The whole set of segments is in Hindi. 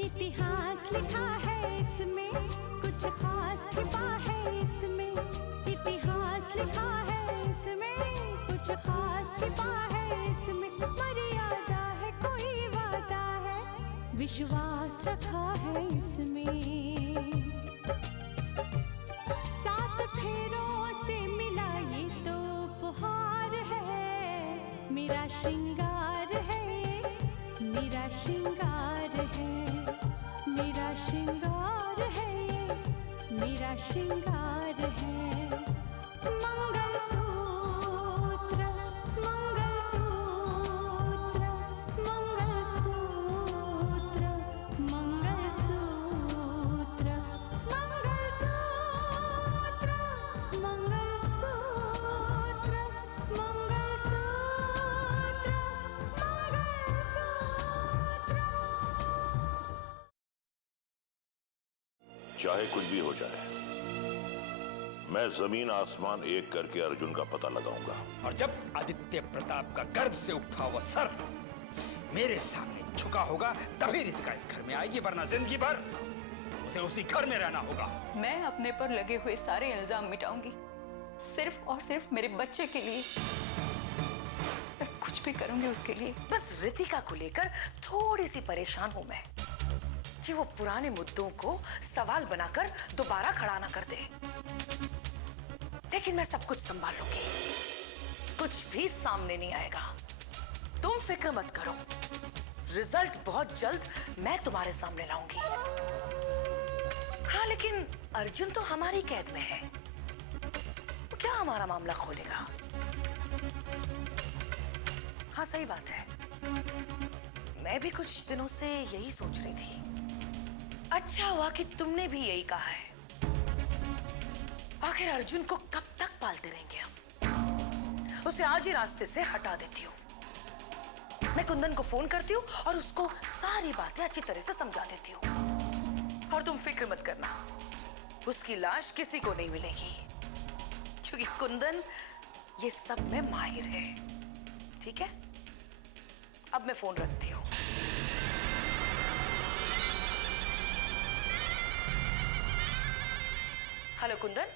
इतिहास लिखा है इसमें, कुछ खास छिपा है इसमें। इतिहास लिखा है इसमें, कुछ खास छिपा है इसमें। मर्यादा है, कोई वादा है, विश्वास रखा है इसमें। सात फेरों से मिला ये तो उपहार है, मेरा श्रृंगार है, मेरा श्रृंगार है, मेरा श्रृंगार है, मेरा श्रृंगार है। मंगलसूत्र, मंगलसूत्र, मंगलसूत्र, मंगलसूत्र, मंगलसूत्र, मंगलसूत्र, मंगलसूत्र। चाहे कुछ भी हो जाए, मैं जमीन आसमान एक करके अर्जुन का पता लगाऊंगा। और जब आदित्य प्रताप का गर्व से उठा हुआ सर मेरे सामने झुका होगा, तभी रितिका इस घर में आएगी, वरना जिंदगी भर उसे उसी घर में रहना होगा। मैं अपने पर लगे हुए सारे इल्जाम मिटाऊंगी, सिर्फ और सिर्फ मेरे बच्चे के लिए। मैं कुछ भी करूंगी उसके लिए। बस रितिका को लेकर थोड़ी सी परेशान हूं मैं, कि वो पुराने मुद्दों को सवाल बनाकर दोबारा खड़ा ना कर दे। लेकिन मैं सब कुछ संभाल लूंगी, कुछ भी सामने नहीं आएगा। तुम फिक्र मत करो, रिजल्ट बहुत जल्द मैं तुम्हारे सामने लाऊंगी। हाँ, लेकिन अर्जुन तो हमारी कैद में है, तो क्या हमारा मामला खोलेगा? हाँ, सही बात है, मैं भी कुछ दिनों से यही सोच रही थी। अच्छा हुआ कि तुमने भी यही कहा है। आखिर अर्जुन को कब तक पालते रहेंगे हम? उसे आज ही रास्ते से हटा देती हूँ। मैं कुंदन को फोन करती हूँ और उसको सारी बातें अच्छी तरह से समझा देती हूँ। और तुम फिक्र मत करना, उसकी लाश किसी को नहीं मिलेगी, क्योंकि कुंदन ये सब में माहिर है। ठीक है, अब मैं फोन रखती हूँ। हेलो कुंदन।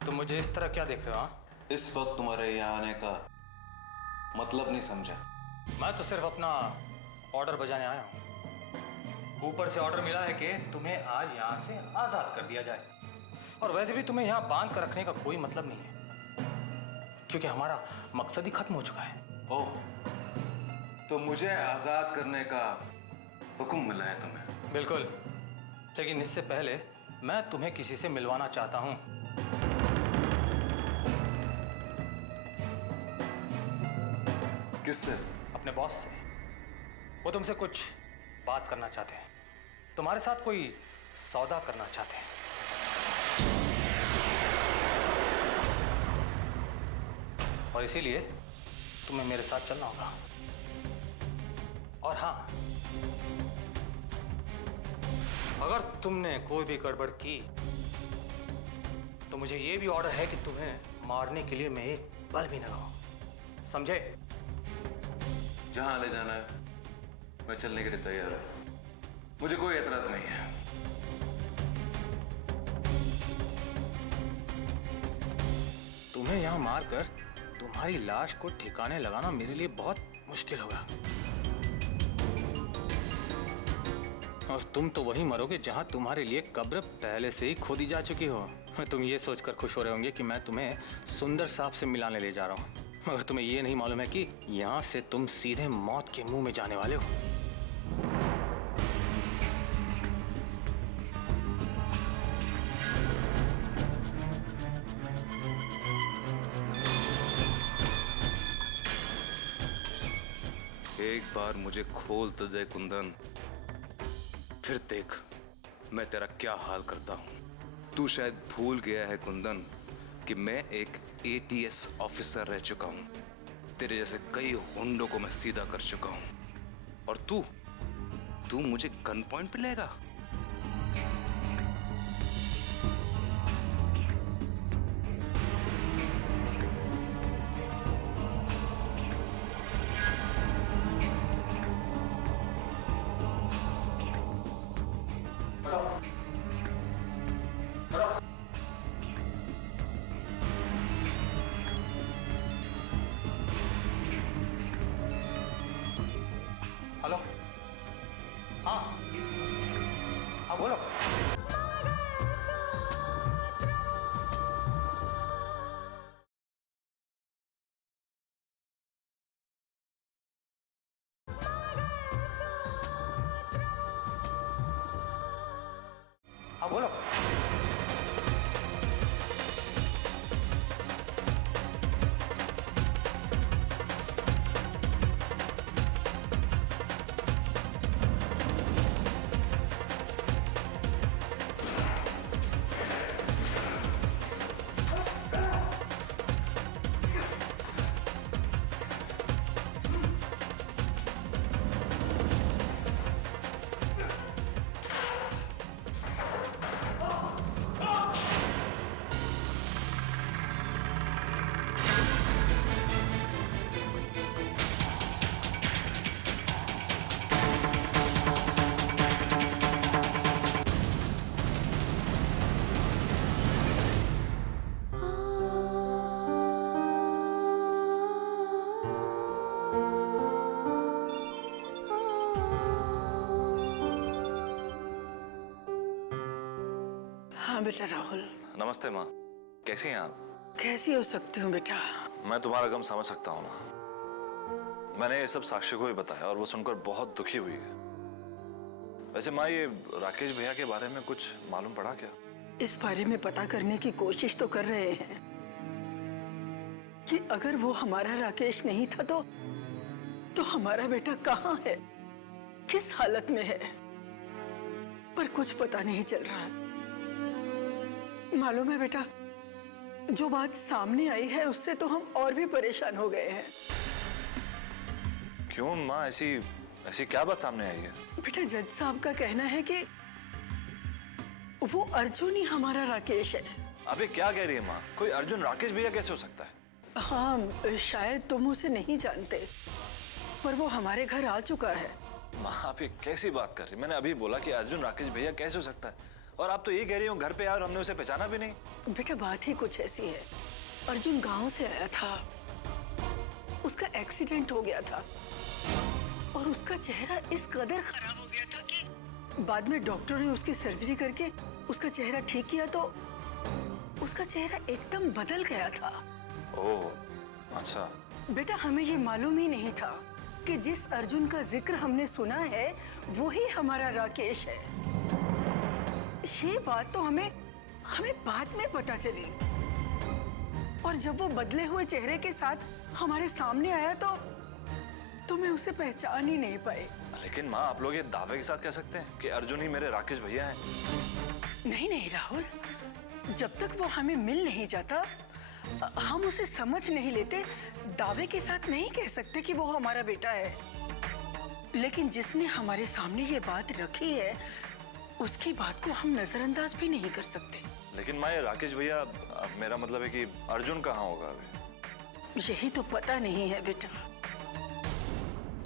तुम मुझे इस तरह क्या देख रहे हो? हाँ, इस वक्त तुम्हारे यहाँ आने का मतलब नहीं समझा। मैं तो सिर्फ अपना ऑर्डर बजाने आया हूँ। ऊपर से ऑर्डर मिला है कि तुम्हें आज यहाँ से आजाद कर दिया जाए। और वैसे भी तुम्हें यहाँ बांध कर रखने का कोई मतलब नहीं है, क्योंकि हमारा मकसद ही खत्म हो चुका है। ओह, तो मुझे आजाद करने का हुक्म मिला है तुम्हें? बिल्कुल, लेकिन इससे पहले मैं तुम्हें किसी से मिलवाना चाहता हूँ। किससे? अपने बॉस से। वो तुमसे कुछ बात करना चाहते हैं, तुम्हारे साथ कोई सौदा करना चाहते हैं। और इसीलिए तुम्हें मेरे साथ चलना होगा। और हाँ, अगर तुमने कोई भी गड़बड़ की तो मुझे ये भी ऑर्डर है कि तुम्हें मारने के लिए मैं एक पल भी न रहूं, समझे? जहां ले जाना है मैं चलने के लिए तैयार है, मुझे कोई एतराज नहीं है। तुम्हें यहां मारकर तुम्हारी लाश को ठिकाने लगाना मेरे लिए बहुत मुश्किल होगा। और तुम तो वहीं मरोगे जहां तुम्हारे लिए कब्र पहले से ही खोदी जा चुकी हो। तुम ये सोचकर खुश हो रहे होंगे कि मैं तुम्हें सुंदर साहब से मिलाने ले जा रहा हूं, मगर तुम्हें ये नहीं मालूम है कि यहां से तुम सीधे मौत के मुंह में जाने वाले हो। एक बार मुझे खोल तो दे कुंदन, फिर देख मैं तेरा क्या हाल करता हूं। तू शायद भूल गया है कुंदन कि मैं एक ATS ऑफिसर रह चुका हूं। तेरे जैसे कई गुंडों को मैं सीधा कर चुका हूं। और तू मुझे गन पॉइंट पे लेगा? हेलो। हाँ हाँ बोलो। हाँ बोलो। हाँ बेटा राहुल। नमस्ते माँ, कैसी हैं आप? कैसी हो सकती हूँ बेटा? मैं तुम्हारा गम समझ सकता हूँ माँ। मैंने ये सब साक्षी को भी बताया और वो सुनकर बहुत दुखी हुई है। वैसे माँ, ये राकेश भैया के बारे में कुछ मालूम पड़ा क्या? इस बारे में पता करने की कोशिश तो कर रहे हैं कि अगर वो हमारा राकेश नहीं था तो हमारा बेटा कहाँ है, किस हालत में है, पर कुछ पता नहीं चल रहा। मालूम है बेटा, जो बात सामने आई है उससे तो हम और भी परेशान हो गए हैं। क्यों माँ, ऐसी क्या बात सामने आई है? बेटा, जज साहब का कहना है कि वो अर्जुन ही हमारा राकेश है। अबे क्या कह रही है माँ? कोई अर्जुन राकेश भैया कैसे हो सकता है? हाँ, शायद तुम उसे नहीं जानते, पर वो हमारे घर आ चुका है। माँ, आप ये कैसी बात कर रही? मैंने अभी बोला कि अर्जुन राकेश भैया कैसे हो सकता है, और आप तो ये कह रही हो घर पे आया और हमने उसे पहचाना भी नहीं। बेटा, बात ही कुछ ऐसी है। अर्जुन गांव से आया था, उसका एक्सीडेंट हो गया था और उसका चेहरा इस कदर खराब हो गया था कि बाद में डॉक्टर ने उसकी सर्जरी करके उसका चेहरा ठीक किया तो उसका चेहरा एकदम बदल गया था। ओह, अच्छा। बेटा, हमें ये मालूम ही नहीं था कि जिस अर्जुन का जिक्र हमने सुना है वो ही हमारा राकेश है। ये बात तो हमें बाद में पता चली, और जब वो बदले हुए चेहरे के साथ हमारे सामने आया तो मैं उसे पहचान ही नहीं पाई। लेकिन माँ, आप लोग ये दावे के साथ कह सकते हैं कि अर्जुन ही मेरे राकेश भैया हैं? नहीं राहुल, जब तक वो हमें मिल नहीं जाता, हम उसे समझ नहीं लेते, दावे के साथ नहीं कह सकते कि वो हमारा बेटा है। लेकिन जिसने हमारे सामने ये बात रखी है उसकी बात को हम नजरअंदाज भी नहीं कर सकते। लेकिन माँ, ये राकेश भैया, मेरा मतलब है कि अर्जुन कहाँ होगा अभी? यही तो पता नहीं है बेटा,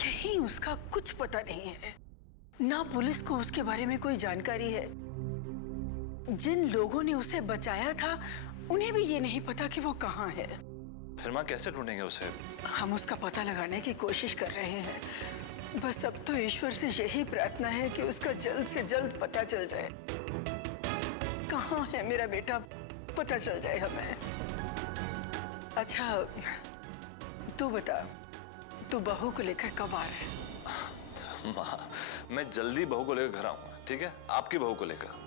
कहीं उसका कुछ पता नहीं है। ना पुलिस को उसके बारे में कोई जानकारी है। जिन लोगों ने उसे बचाया था उन्हें भी ये नहीं पता कि वो कहाँ है। फिर माँ, कैसे ढूंढेंगे उसे? हम उसका पता लगाने की कोशिश कर रहे हैं। बस अब तो ईश्वर से यही प्रार्थना है कि उसका जल्द से जल्द पता चल जाए। कहाँ है मेरा बेटा, पता चल जाए हमें। अच्छा, तू बता, तू बहू को लेकर कब आ रहा है? माँ, मैं जल्दी बहू को लेकर घर आऊंगा, ठीक है? आपकी बहू को लेकर।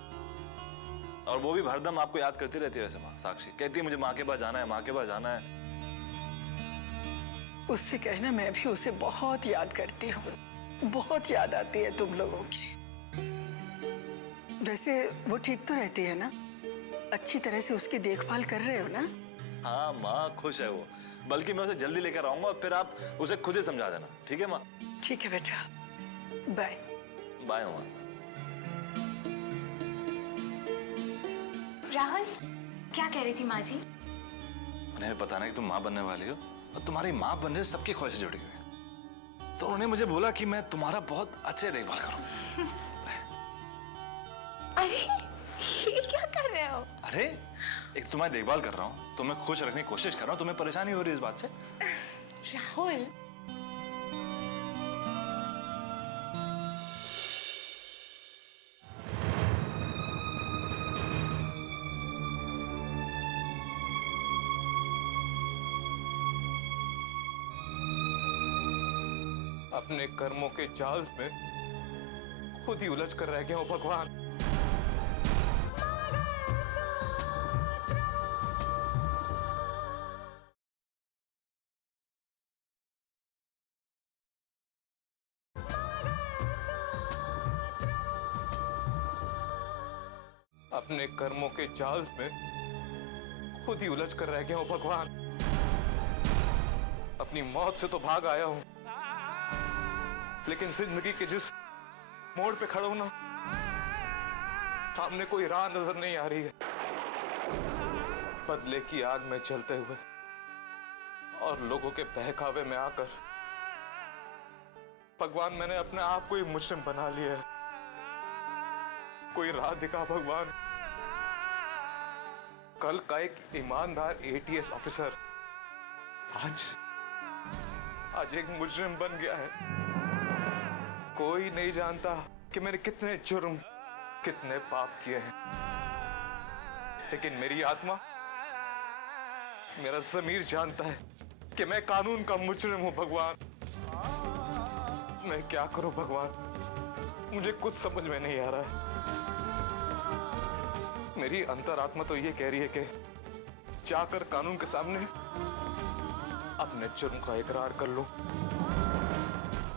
और वो भी हरदम आपको याद करती रहती है वैसे माँ, साक्षी कहती है मुझे माँ के पास जाना है, माँ के पास जाना है। उससे कहना मैं भी उसे बहुत याद करती हूँ, बहुत याद आती है तुम लोगों की। वैसे वो ठीक तो रहती है ना? अच्छी तरह से उसकी देखभाल कर रहे हो ना? हाँ माँ, खुश है वो। बल्कि मैं उसे जल्दी लेकर आऊंगा, फिर आप उसे खुद ही समझा देना, ठीक है माँ? ठीक है बेटा, बाय। बाय माँ। राहुल, क्या कह रही थी माँ जी? उन्हें बताना कि तुम माँ बनने वाली हो और तुम्हारी माँ बनने से सबकी ख्वाहिशें जुड़ी हुई है। तो उन्होंने मुझे बोला कि मैं तुम्हारा बहुत अच्छे देखभाल करूं। अरे ये क्या कर रहे हो? अरे एक तुम्हारी देखभाल कर रहा हूँ, तुम्हें खुश रखने की कोशिश कर रहा हूँ। तुम्हें परेशानी हो रही है इस बात से? राहुल, अपने कर्मों के जाल में खुद ही उलझ कर रह गया हूं भगवान। अपने कर्मों के जाल में खुद ही उलझ कर रह गया हूं भगवान। अपनी मौत से तो भाग आया हूं, लेकिन जिंदगी के जिस मोड़ पे खड़ा हूं ना, सामने कोई राह नजर नहीं आ रही है। बदले की आग में जलते हुए और लोगों के बहकावे में आकर भगवान मैंने अपने आप को ही मुजरिम बना लिया है। कोई राह दिखा भगवान। कल का एक ईमानदार एटीएस ऑफिसर आज एक मुजरिम बन गया है। कोई नहीं जानता कि मैंने कितने जुर्म, कितने पाप किए हैं, लेकिन मेरी आत्मा, मेरा ज़मीर जानता है कि मैं कानून का मुजरिम हूं भगवान। मैं क्या करूं भगवान, मुझे कुछ समझ में नहीं आ रहा है। मेरी अंतरात्मा तो ये कह रही है कि जाकर कानून के सामने अपने जुर्म का इकरार कर लूं,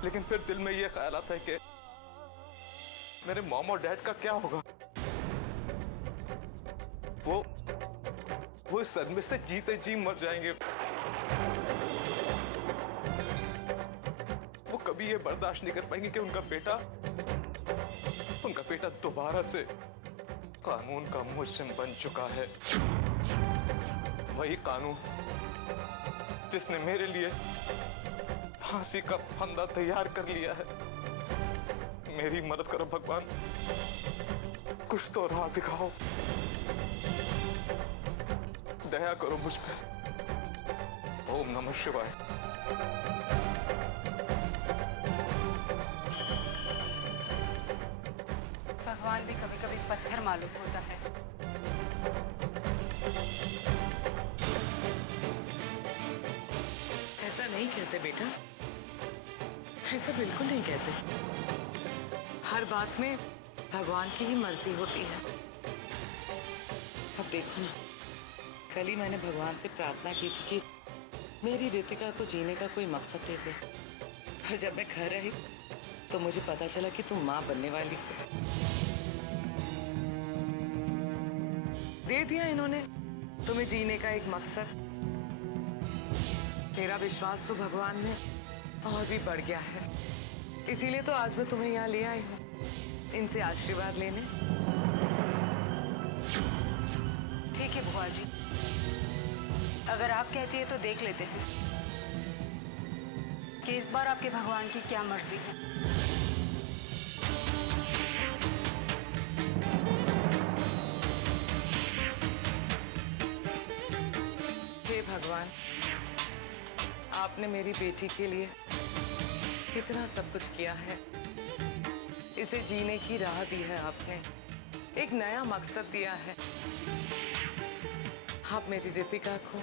लेकिन फिर दिल में ये ख्याल आता है कि मेरे मॉम और डैड का क्या होगा। वो इस सदमे से जीते जी मर जाएंगे। वो कभी ये बर्दाश्त नहीं कर पाएंगे कि उनका बेटा दोबारा से कानून का मुजरिम बन चुका है। वही कानून जिसने मेरे लिए फांसी का फंदा तैयार कर लिया है। मेरी मदद करो भगवान, कुछ तो राह दिखाओ, दया करो मुझ पे। ओम नमः शिवाय। भगवान भी कभी कभी पत्थर मालूम होता है। ऐसा नहीं कहते बेटा, ऐसा बिल्कुल नहीं कहते। हर बात में भगवान की ही मर्जी होती है। अब देखो ना, कल ही मैंने भगवान से प्रार्थना की थी कि मेरी रितिका को जीने का कोई मकसद दे दे, और जब मैं घर आई तो मुझे पता चला कि तुम माँ बनने वाली हो। दे दिया इन्होंने तुम्हें जीने का एक मकसद। मेरा विश्वास तो भगवान में और भी बढ़ गया है, इसीलिए तो आज मैं तुम्हें यहाँ ले आई हूँ, इनसे आशीर्वाद लेने। ठीक है बुआ जी, अगर आप कहती है तो देख लेते हैं कि इस बार आपके भगवान की क्या मर्जी है। हे भगवान, आपने मेरी बेटी के लिए इतना सब कुछ किया है। इसे जीने की राह दी है आपने, एक नया मकसद दिया है। आप मेरी रितिका को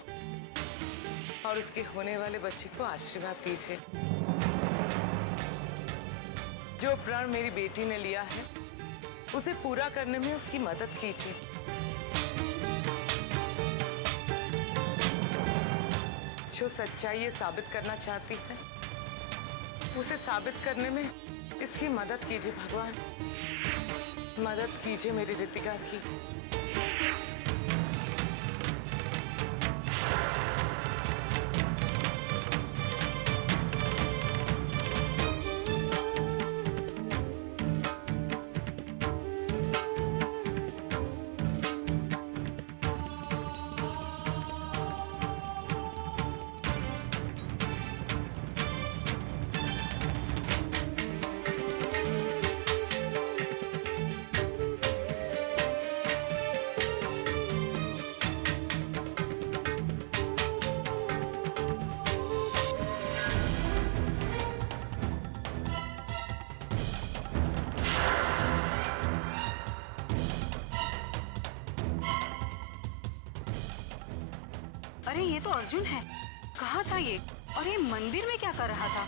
और उसके होने वाले बच्चे को आशीर्वाद दीजिए। जो प्रण मेरी बेटी ने लिया है उसे पूरा करने में उसकी मदद कीजिए। जो सच्चाई ये साबित करना चाहती है उसे साबित करने में इसकी मदद कीजिए भगवान। मदद कीजिए मेरी रितिका की। अरे ये तो अर्जुन है। कहाँ था ये? और ये मंदिर में क्या कर रहा था?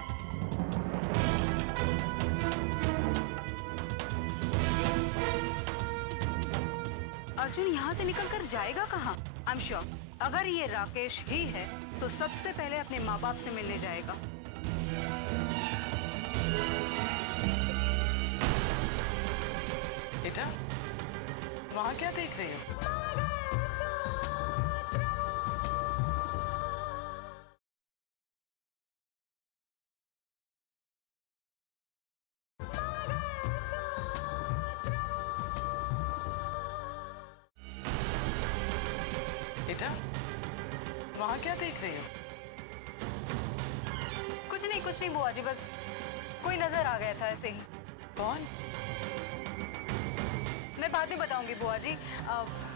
अर्जुन यहाँ से निकलकर जाएगा कहाँ? आई एम श्योर अगर ये राकेश ही है तो सबसे पहले अपने माँ बाप से मिलने जाएगा। बेटा, वहाँ क्या देख रही हो? बेटा, वहाँ क्या देख रही हो? कुछ नहीं बुआ जी, बस कोई नजर आ गया था ऐसे ही। कौन? मैं बाद में बताऊंगी बुआ जी।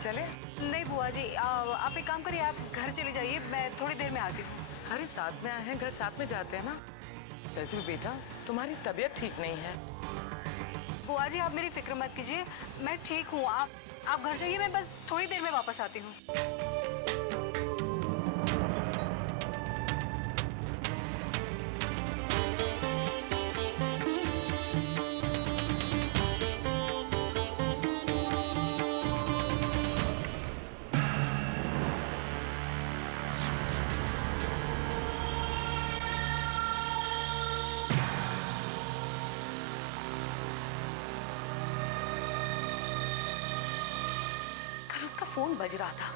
चले? नहीं बुआ जी, आप एक काम करिए, आप घर चले जाइए, मैं थोड़ी देर में आती हूँ। अरे साथ में आए हैं, घर साथ में जाते हैं ना। वैसे भी बेटा, तुम्हारी तबीयत ठीक नहीं है। बुआ जी आप मेरी फिक्र मत कीजिए, मैं ठीक हूँ। आप घर जाइए, मैं बस थोड़ी देर में वापस आती हूँ। उसका फोन बज रहा था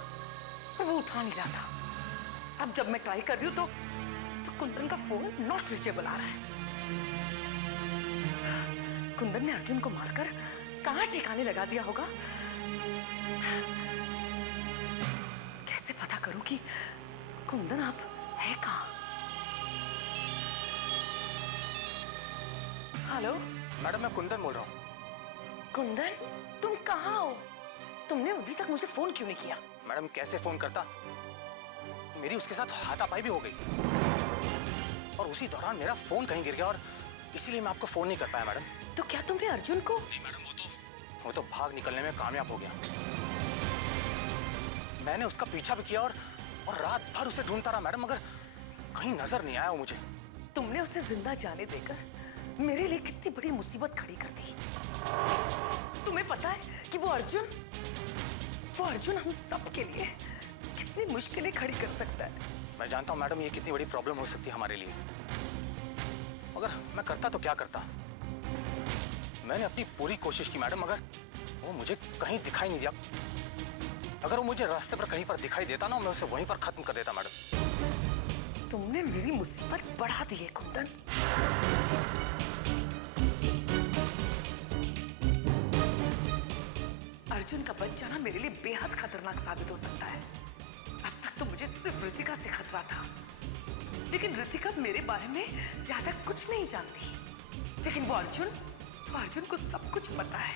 और वो उठा नहीं रहा था। अब जब मैं ट्राई कर रही हूँ तो कुंदन का फोन नॉट रीचेबल आ रहा है। कुंदन ने अर्जुन को मारकर कहाँ ठिकाने लगा दिया होगा। कैसे पता करूं कि कुंदन आप है कहाँ? हेलो मैडम, मैं कुंदन बोल रहा हूँ। कुंदन, तुम कहाँ हो? तुमने अभी तक मुझे फोन क्यों नहीं किया? मैडम कैसे फोन करता, मेरी उसके साथ हाथापाई भी हो गई और उसी दौरान मेरा फोन कहीं गिर गया और इसीलिए मैं आपको फोन नहीं कर पाया मैडम। तो क्या तुमने अर्जुन को? नहीं मैडम, वो तो भाग निकलने में कामयाब हो गया। मैंने उसका पीछा भी किया और रात भर उसे ढूंढता रहा मैडम, मगर कहीं नजर नहीं आया वो मुझे। तुमने उसे जिंदा जाने देकर मेरे लिए कितनी बड़ी मुसीबत खड़ी कर दी। तुम्हें पता है कि वो अर्जुन हम सब के लिए कितनी मुश्किलें खड़ी कर सकता है। मैं जानता हूँ मैडम ये कितनी बड़ी प्रॉब्लम हो सकती है हमारे लिए, मगर मैं करता तो क्या करता। मैंने अपनी पूरी कोशिश की मैडम, मगर वो मुझे कहीं दिखाई नहीं दिया। अगर वो मुझे रास्ते पर कहीं पर दिखाई देता ना, मैं उसे वहीं पर खत्म कर देता मैडम। तुमने मेरी मुसीबत बढ़ा दी है कुंदन। अर्जुन का बच जाना मेरे लिए बेहद खतरनाक साबित हो सकता है। अब तक तो मुझे सिर्फ रितिका से खतरा था, लेकिन रितिका मेरे बारे में ज्यादा कुछ नहीं जानती। लेकिन वो अर्जुन को सब कुछ पता है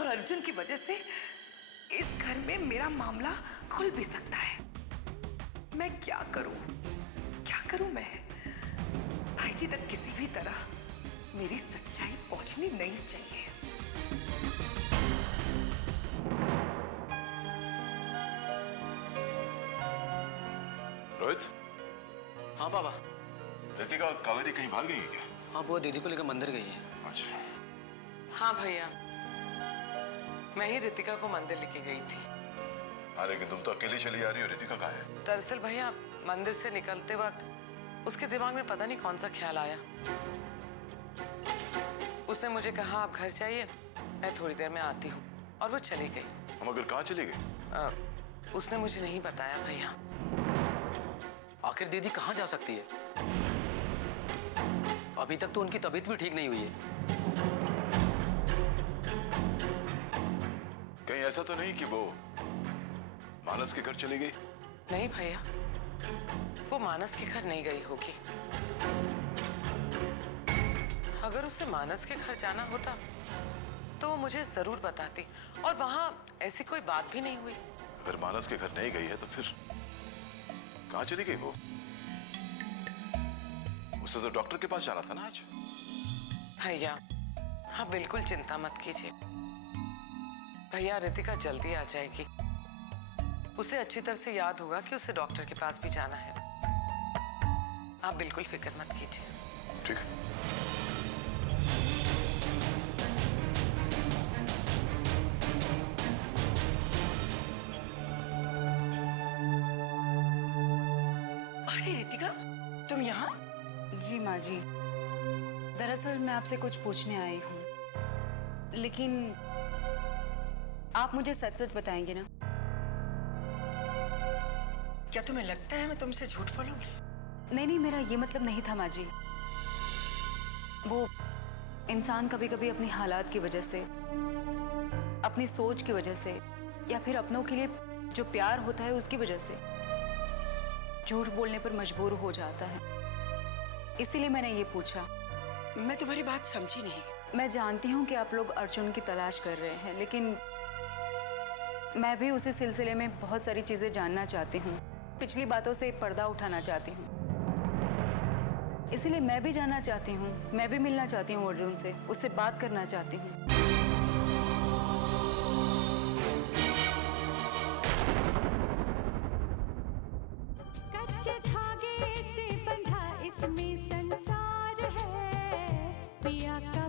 और अर्जुन की वजह से इस घर में मेरा मामला खुल भी सकता है। मैं क्या करूं मैं? भाई जी तक किसी भी तरह मेरी सच्चाई पहुंचनी नहीं चाहिए। रोहित। हाँ पापा। रितिका कावेरी कहीं भाग गई है क्या? हाँ, वो दीदी को लेकर मंदिर गई है। अच्छा। हाँ भैया, मैं ही रितिका को मंदिर लेके गई थी। हाँ, लेकिन तुम तो अकेली चली आ रही हो, रितिका कहाँ है? दरअसल भैया, मंदिर से निकलते वक्त उसके दिमाग में पता नहीं कौन सा ख्याल आया। उसने मुझे कहा आप घर जाइए, मैं थोड़ी देर में आती हूँ। और वो चली गई। मगर कहाँ चली गई? उसने मुझे नहीं बताया भैया। आखिर दीदी कहाँ जा सकती है? अभी तक तो उनकी तबीयत भी ठीक नहीं हुई है। कहीं ऐसा तो नहीं कि वो मानस के घर चली गई? नहीं भैया, वो मानस के घर नहीं गई होगी। अगर उसे मानस के घर जाना होता तो वो मुझे जरूर बताती, और वहां ऐसी कोई बात भी नहीं हुई। अगर मानस के घर नहीं गई है तो फिर कहाँ चली गई वो? उसे तो डॉक्टर के पास जाना था ना आज। भैया हाँ, बिल्कुल चिंता मत कीजिए भैया, रितिका जल्दी आ जाएगी। उसे अच्छी तरह से याद होगा कि उसे डॉक्टर के पास भी जाना है। आप बिल्कुल फिक्र मत कीजिए। ठीक है। अरे रितिका, तुम यहाँ? जी माँ जी, दरअसल मैं आपसे कुछ पूछने आई हूँ, लेकिन आप मुझे सच सच बताएंगे ना? क्या तुम्हें लगता है मैं तुमसे झूठ बोलूंगी? नहीं नहीं, मेरा ये मतलब नहीं था माँ जी। वो इंसान कभी कभी अपनी हालात की वजह से, अपनी सोच की वजह से, या फिर अपनों के लिए जो प्यार होता है उसकी वजह से झूठ बोलने पर मजबूर हो जाता है। इसीलिए मैंने ये पूछा। मैं तुम्हारी बात समझी नहीं। मैं जानती हूँ कि आप लोग अर्जुन की तलाश कर रहे हैं, लेकिन मैं भी उसी सिलसिले में बहुत सारी चीजें जानना चाहती हूँ, पिछली बातों से पर्दा उठाना चाहती हूँ। इसीलिए मैं भी जानना चाहती हूँ, मैं भी मिलना चाहती हूँ अर्जुन से, उससे बात करना चाहती हूँ। कच्चे धागे से बंधा इसमें संसार है, पिया का